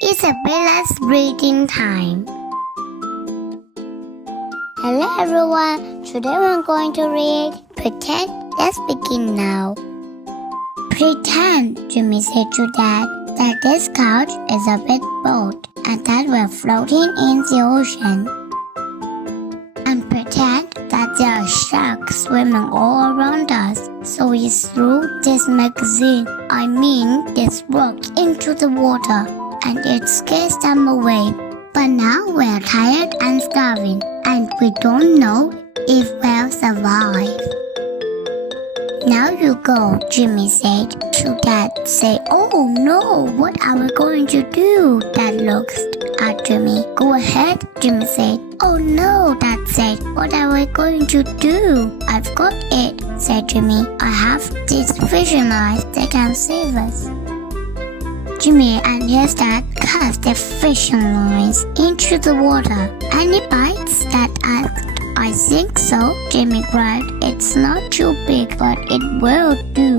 Isabella's reading time. Hello everyone, today we're going to read Pretend. Let's begin now. Pretend, Jimmy said to Dad, that this couch is a big boat and that we're floating in the ocean. And pretend that there are sharks swimming all around us. So we threw this this rock into the water and it scares them away. But now we're tired and starving and we don't know if we'll survive. Now you go, Jimmy said to Dad. Say, oh no, what are we going to do? Dad looked at Jimmy. Go ahead, Jimmy said. Oh no, Dad said. What are we going to do? I've got it, said Jimmy. I have these fishing lines that can save us. Jimmy and his dad cast their fishing lines into the water. Any bites? Dad asked. I think so, Jimmy cried. It's not too big, but it will do.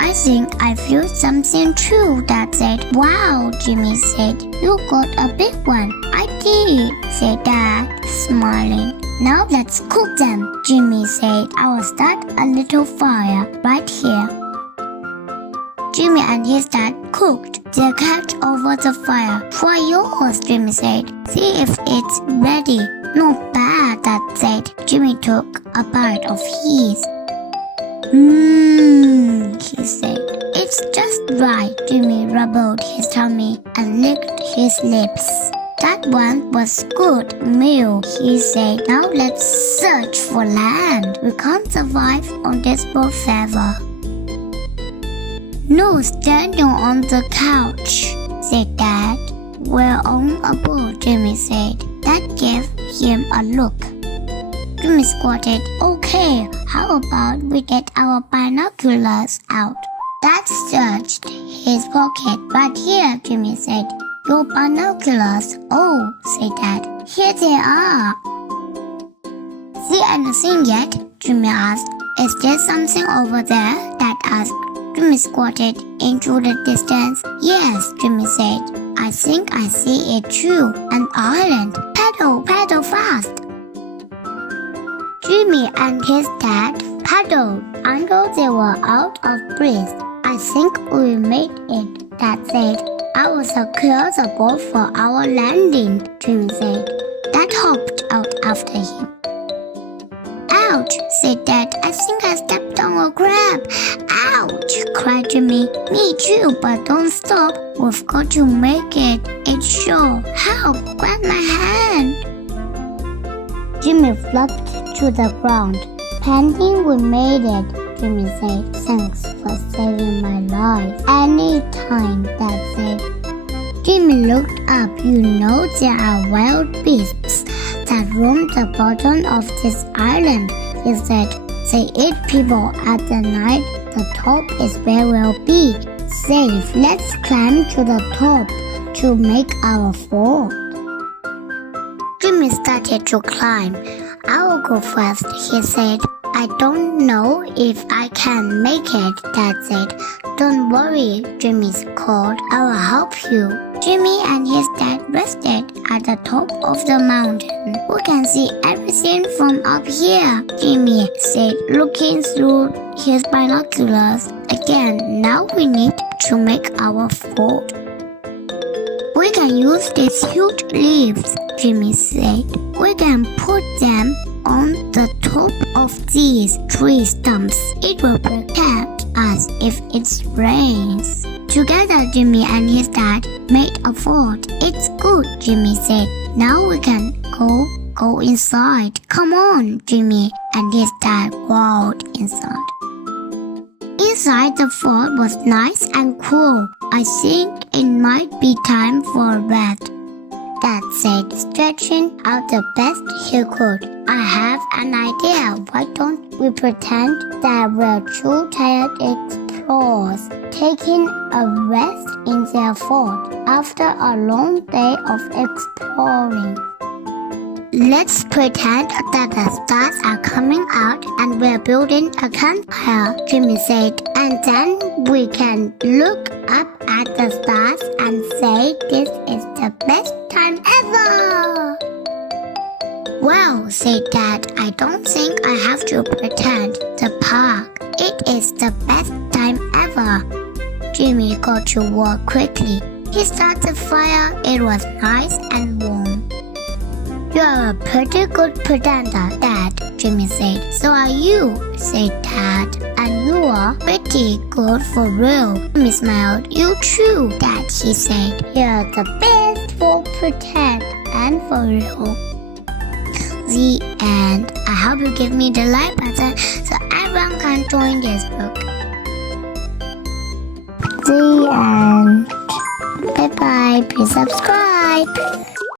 I think I feel something too, Dad said. Wow, Jimmy said. You got a big one. I did, said Dad, smiling. Now let's cook them, Jimmy said. I will start a little fire right here. Jimmy and his dad cooked their catch over the fire. Try yours, Jimmy said. See if it's ready. Not bad, Dad said. Jimmy took a bite of his. He said. It's just right. Jimmy rubbed his tummy and licked his lips. That one was good meal, he said. Now let's search for land. We can't survive on this boat forever. No standing on the couch, said Dad. We're on a boat, Jimmy said. Dad gave him a look. Jimmy squatted. Okay, how about we get our binoculars out? Dad searched his pocket. Right here, Jimmy said. Your binoculars? Oh, said Dad. Here they are. See anything yet? Jimmy asked. Is there something over there? Dad asked. Jimmy squatted into the distance. Yes, Jimmy said. I think I see it too. An island. Paddle fast. Jimmy and his dad paddled until they were out of breath. I think we made it, Dad said. I will secure the boat for our landing, Jimmy said. Dad hopped out after him. Ouch, said Dad. I think I stepped on a crab. Ouch, cried Jimmy. Me too, but don't stop. We've got to make it. It's sure. Help, grab my hand. Jimmy flopped to the ground. Panting, we made it, Jimmy said. Thanks for saving my life. Anytime, Dad said. Jimmy looked up. You know there are wild beasts that roam the bottom of this island, he said. They eat people at the night. The top is where we'll be. Safe. Let's climb to the top to make our fort. Jimmy started to climb. I will go first, he said. I don't know if I can make it, Dad said. Don't worry, Jimmy called. I will help you. Jimmy and his dad rested at the top of the mountain. We can see everything from up here, Jimmy said, looking through his binoculars. Again, now we need to make our fort. We can use these huge leaves, Jimmy said. We can put them on the top of these tree stumps. It will protect us if it rains. Together, Jimmy and his dad made a fort. It's good, Jimmy said. Now we can go inside. Come on, Jimmy and his dad crawled inside. Inside the fort was nice and cool. I think it might be time for a rest, Dad said, stretching out the best he could. I have an idea. Why don't we pretend that we're two tired explorers taking a rest in their fort after a long day of exploring? Let's pretend that the stars are coming out and we're building a campfire, Jimmy said. And then we can look up at the stars and say this is the best time ever. Well, said Dad, I don't think I have to pretend. The park. It is the best time ever. Jimmy got to work quickly. He started the fire. It was nice and warm. You're a pretty good pretender, Dad, Jimmy said. So are you, said Dad. And you are pretty good for real. Jimmy smiled. You too, Dad, he said. You're the best for pretend and for real. The end. I hope you give me the like button so everyone can join this book. The end. Bye bye. Please subscribe.